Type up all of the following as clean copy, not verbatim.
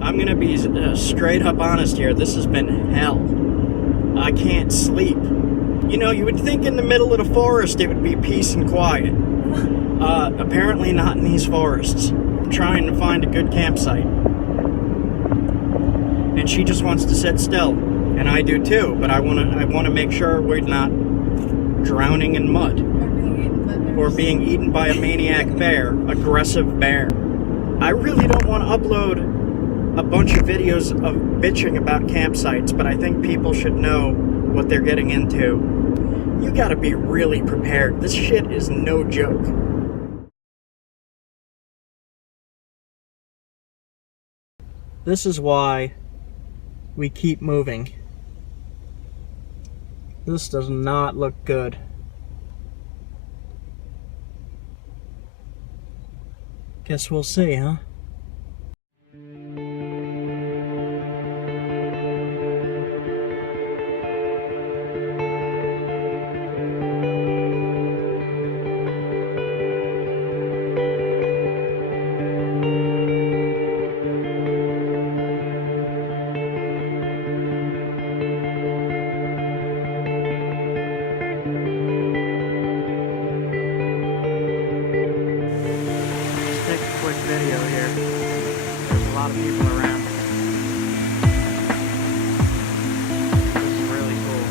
I'm gonna be straight up honest here. This has been hell. I can't sleep. You know, you would think in the middle of the forest it would be peace and quiet. Apparently not in these forests. I'm trying to find a good campsite. And she just wants to sit still. And I do too, but I wanna make sure we're not drowning in mud. Or being eaten by a maniac bear, aggressive bear. I really don't want to upload a bunch of videos of bitching about campsites, but I think people should know what they're getting into. You gotta be really prepared. This shit is no joke. This is why we keep moving. This does not look good. Guess we'll see, huh? Video here. There's a lot of people around. This is really cool.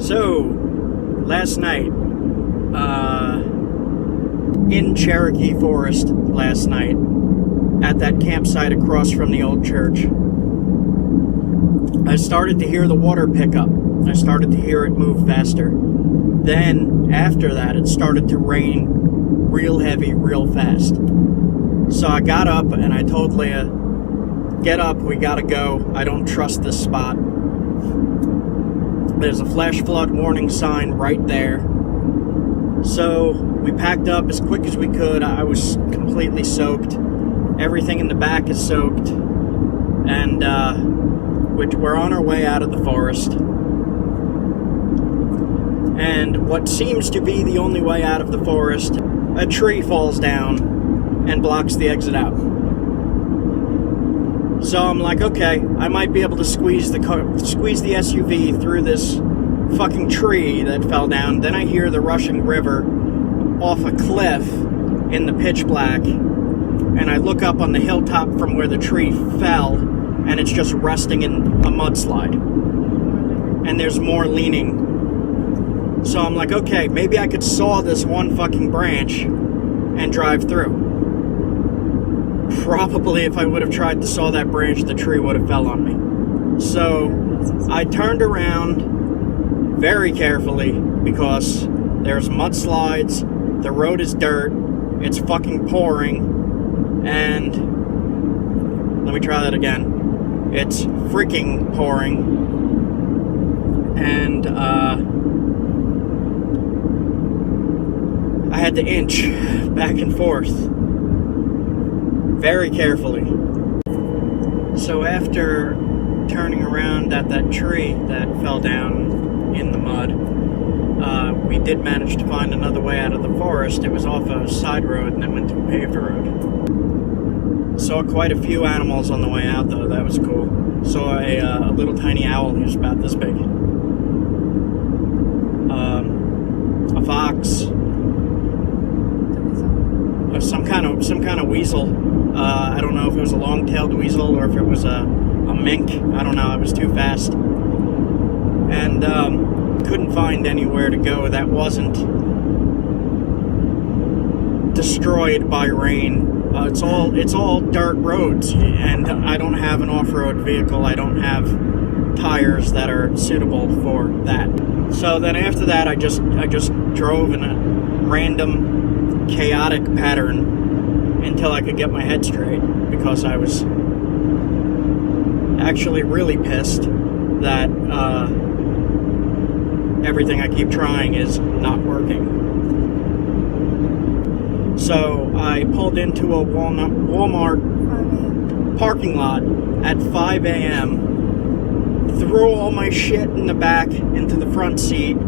So, last night, in Cherokee Forest last night, at that campsite across from the old church, I started to hear the water pick up. I started to hear it move faster. Then, after that, it started to rain real heavy, real fast. So I got up and I told Leah, get up, we gotta go. I don't trust this spot. There's a flash flood warning sign right there. So we packed up as quick as we could. I was completely soaked. Everything in the back is soaked. And we're on our way out of the forest. And what seems to be the only way out of the forest, a tree falls down and blocks the exit out. So I'm like, okay, I might be able to squeeze the SUV through this fucking tree that fell down. Then I hear the rushing river off a cliff in the pitch black, and I look up on the hilltop from where the tree fell, and it's just resting in a mudslide. And there's more leaning. So I'm like, okay, maybe I could saw this one fucking branch and drive through. Probably if I would have tried to saw that branch, the tree would have fell on me. So I turned around very carefully because there's mudslides, the road is dirt, it's fucking pouring, and let me try that again. It's freaking pouring, and I had to inch back and forth very carefully. So after turning around at that tree that fell down in the mud. We did manage to find another way out of the forest. It was off a side road and then went to a paved road. Saw quite a few animals on the way out, though. That was cool. Saw a little tiny owl who's about this big. A fox. Some kind of weasel. I don't know if it was a long-tailed weasel or if it was a mink. I don't know. It was too fast. And couldn't find anywhere to go that wasn't destroyed by rain. It's all dirt roads, and I don't have an off-road vehicle. I don't have tires that are suitable for that. So then after that, I just drove in a random, chaotic pattern until I could get my head straight, because I was actually really pissed that everything I keep trying is not working. So I pulled into a Walmart parking lot at 5 a.m., threw all my shit in the back into the front seat,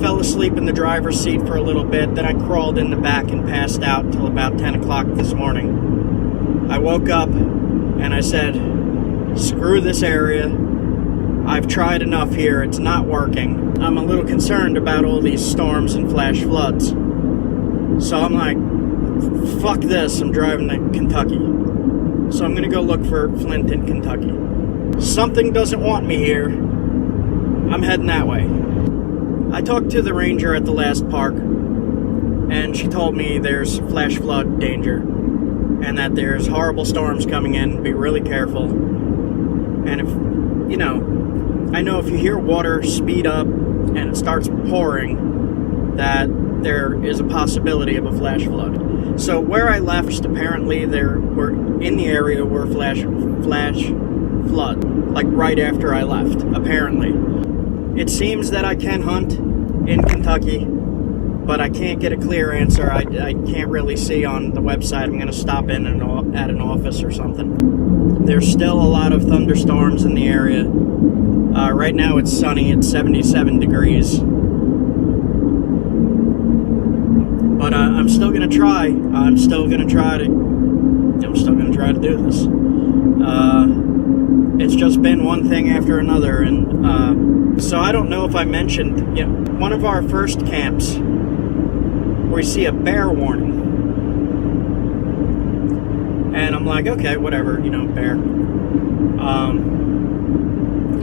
fell asleep in the driver's seat for a little bit, then I crawled in the back and passed out till about 10 o'clock this morning. I woke up and I said, screw this area. I've tried enough here. It's not working. I'm a little concerned about all these storms and flash floods. So I'm like, fuck this. I'm driving to Kentucky. So I'm going to go look for Flint in Kentucky. Something doesn't want me here. I'm heading that way. I talked to the ranger at the last park, and she told me there's flash flood danger and that there's horrible storms coming in. Be really careful. And if, I know if you hear water speed up and it starts pouring, that there is a possibility of a flash flood. So where I left, apparently there were in the area were flash flood, like right after I left, apparently. It seems that I can hunt in Kentucky, but I can't get a clear answer. I can't really see on the website. I'm going to stop in at an office or something. There's still a lot of thunderstorms in the area. Right now it's sunny. It's 77 degrees. But I'm still going to try. I'm still going to try to do this. It's just been one thing after another, and so I don't know if I mentioned, one of our first camps, we see a bear warning. And I'm like, okay, whatever, bear.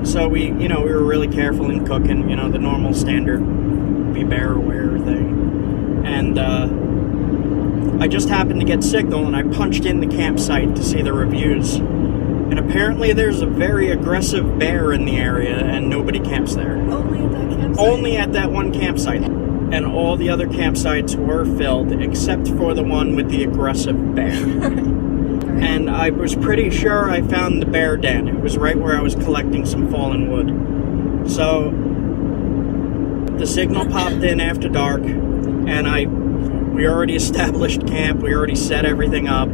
So we were really careful in cooking, the normal standard be bear aware thing. And I just happened to get signal, and I punched in the campsite to see the reviews. And apparently there's a very aggressive bear in the area, and nobody camps there. Only at that campsite? Only at that one campsite. And all the other campsites were filled, except for the one with the aggressive bear. And I was pretty sure I found the bear den. It was right where I was collecting some fallen wood. So the signal popped in after dark, and we already established camp. We already set everything up.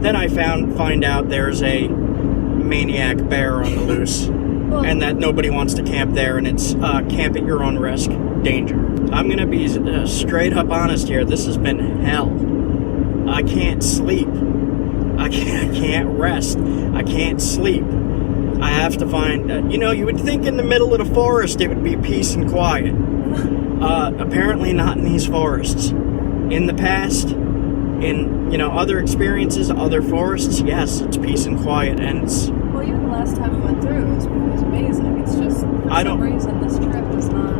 Then I find out there's a maniac bear on the loose, and that nobody wants to camp there, and it's camp at your own risk, danger. I'm gonna be straight up honest here. This has been hell. I can't sleep. I can't rest. I can't sleep. I have to find, you would think in the middle of the forest it would be peace and quiet. Apparently not in these forests. In the past, in other experiences, other forests, yes, it's peace and quiet, and it's... Well, even the last time we went through, it was amazing. It's just, for some reason, this trip is not...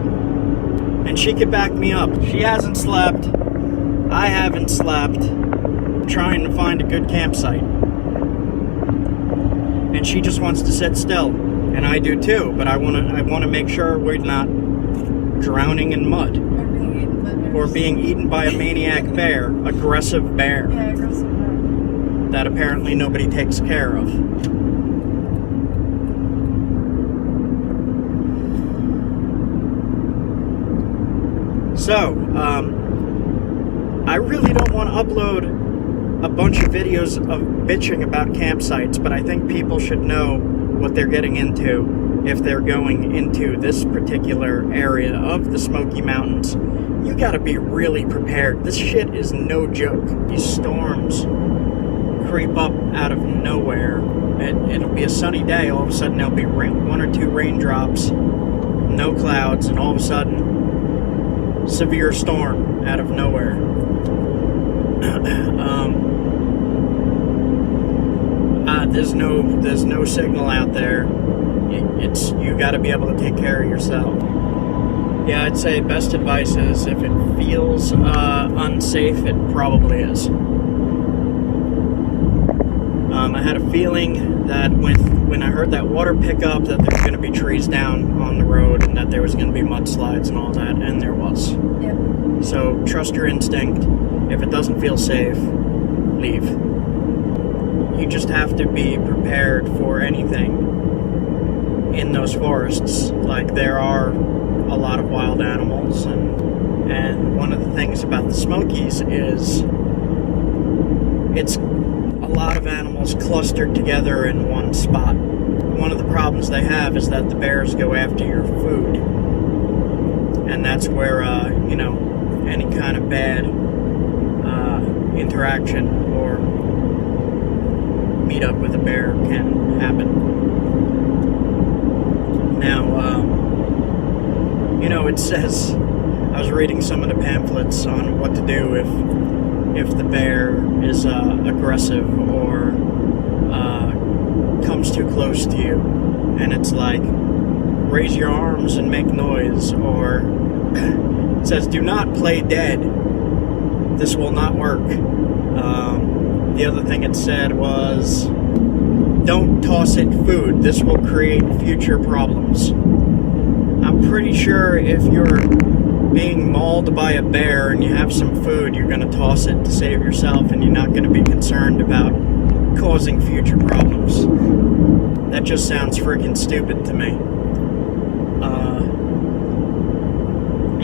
And she could back me up. She hasn't slept. I haven't slept. Trying to find a good campsite. And she just wants to sit still. And I do too, but I want to make sure we're not drowning in mud. Or being eaten by a maniac bear, aggressive bear. Yeah, aggressive bear. That apparently nobody takes care of. So, I really don't want to upload a bunch of videos of bitching about campsites, but I think people should know what they're getting into if they're going into this particular area of the Smoky Mountains, you gotta be really prepared. This shit is no joke. These storms creep up out of nowhere. It'll be a sunny day, all of a sudden there'll be one or two raindrops, no clouds, and all of a sudden, severe storm out of nowhere. There's no signal out there. You got to be able to take care of yourself. Yeah, I'd say best advice is if it feels unsafe, it probably is. I had a feeling that when I heard that water pick up, that there's going to be trees down on the road and that there was going to be mudslides and all that, and there was. Yep. So trust your instinct. If it doesn't feel safe, leave. You just have to be prepared for anything in those forests. Like, there are a lot of wild animals, and one of the things about the Smokies is it's a lot of animals clustered together in one spot. One of the problems they have is that the bears go after your food, and that's where any kind of bad interaction or meet up with a bear can happen. Now, it says, I was reading some of the pamphlets on what to do if the bear is aggressive or comes too close to you, and it's like, raise your arms and make noise, or it says, do not play dead. This will not work. The other thing it said was, don't toss it food. This will create future problems. I'm pretty sure if you're being mauled by a bear and you have some food, you're going to toss it to save yourself, and you're not going to be concerned about causing future problems. That just sounds freaking stupid to me.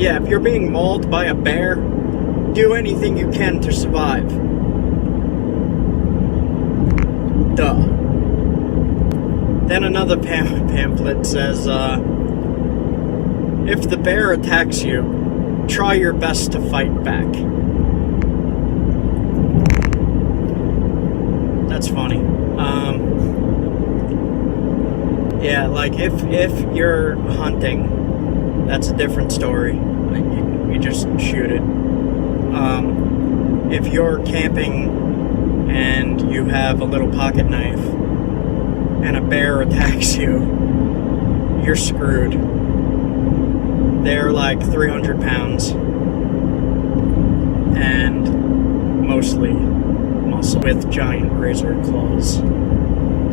Yeah, if you're being mauled by a bear, do anything you can to survive. Duh. Then another pamphlet says, if the bear attacks you, try your best to fight back. That's funny. Yeah, like if you're hunting, that's a different story. Like you just shoot it. If you're camping and you have a little pocket knife and a bear attacks you, you're screwed. They're like 300 pounds and mostly muscle with giant razor claws.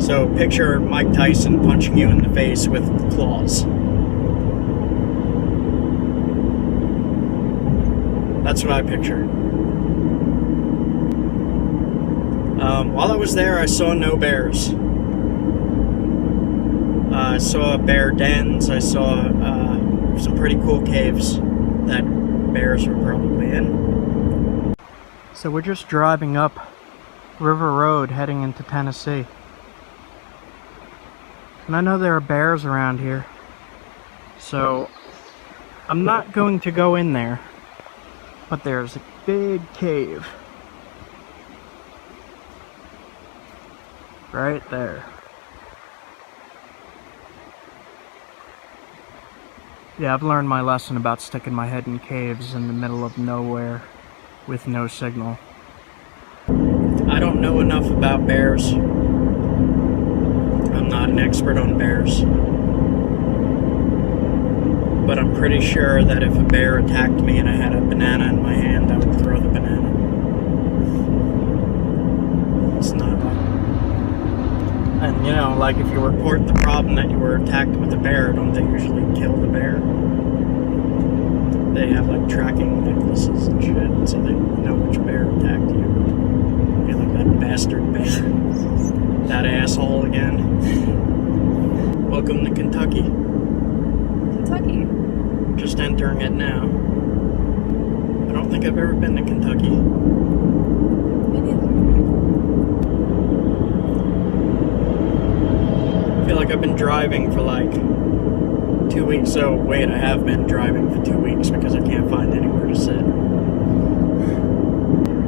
So picture Mike Tyson punching you in the face with claws. That's what I picture. While I was there, I saw no bears. I saw bear dens. I saw some pretty cool caves that bears were probably in. So we're just driving up River Road heading into Tennessee. And I know there are bears around here, so I'm not going to go in there, but there's a big cave right there. Yeah, I've learned my lesson about sticking my head in caves in the middle of nowhere with no signal. I don't know enough about bears. I'm not an expert on bears. But I'm pretty sure that if a bear attacked me and I had a banana in my hand, I would throw the banana. It's not And like if you report the problem that you were attacked with a bear, don't they usually kill the bear? They have like tracking necklaces and shit, so they know which bear attacked you. You're like that bastard bear. That asshole again. Welcome to Kentucky. Kentucky? Just entering it now. I don't think I've ever been to Kentucky. Me neither. feel like I've been driving for like 2 weeks. So wait, I have been driving for 2 weeks because I can't find anywhere to sit.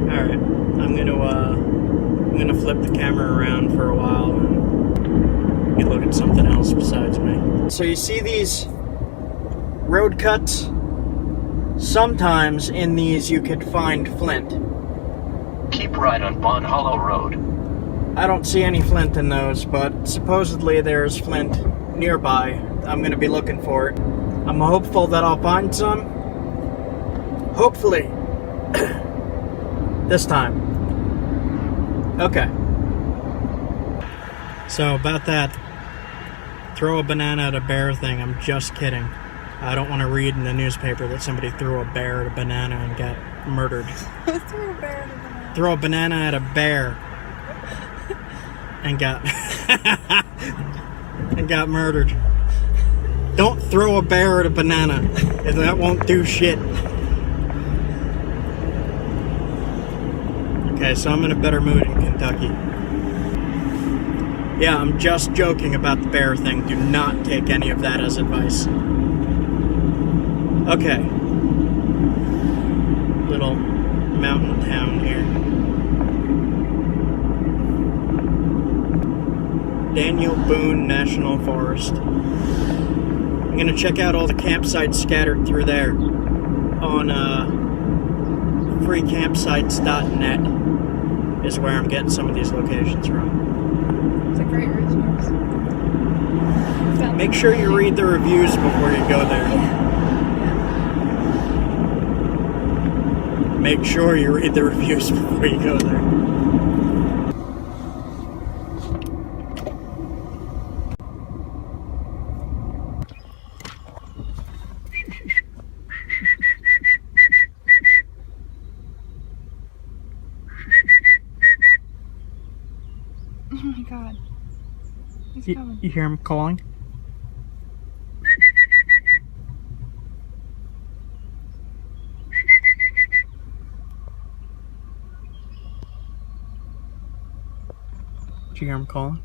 Alright, I'm gonna flip the camera around for a while and you look at something else besides me. So you see these road cuts? Sometimes in these you could find flint. Keep right on Bond Hollow Road. I don't see any flint in those, but supposedly there's flint nearby. I'm gonna be looking for it. I'm hopeful that I'll find some. Hopefully. This time. Okay. So about that throw a banana at a bear thing, I'm just kidding. I don't want to read in the newspaper that somebody threw a bear at a banana and got murdered. Throw a banana at a bear. And got and got murdered. Don't throw a bear at a banana. That won't do shit. Okay, so I'm in a better mood in Kentucky. Yeah, I'm just joking about the bear thing. Do not take any of that as advice. Okay. Little mountain town here. Daniel Boone National Forest. I'm gonna check out all the campsites scattered through there on freecampsites.net is where I'm getting some of these locations from. It's a great resource. Make sure you read the reviews before you go there. Make sure you read the reviews before you go there. Oh my god. He's coming. You hear him calling? Did you hear him calling?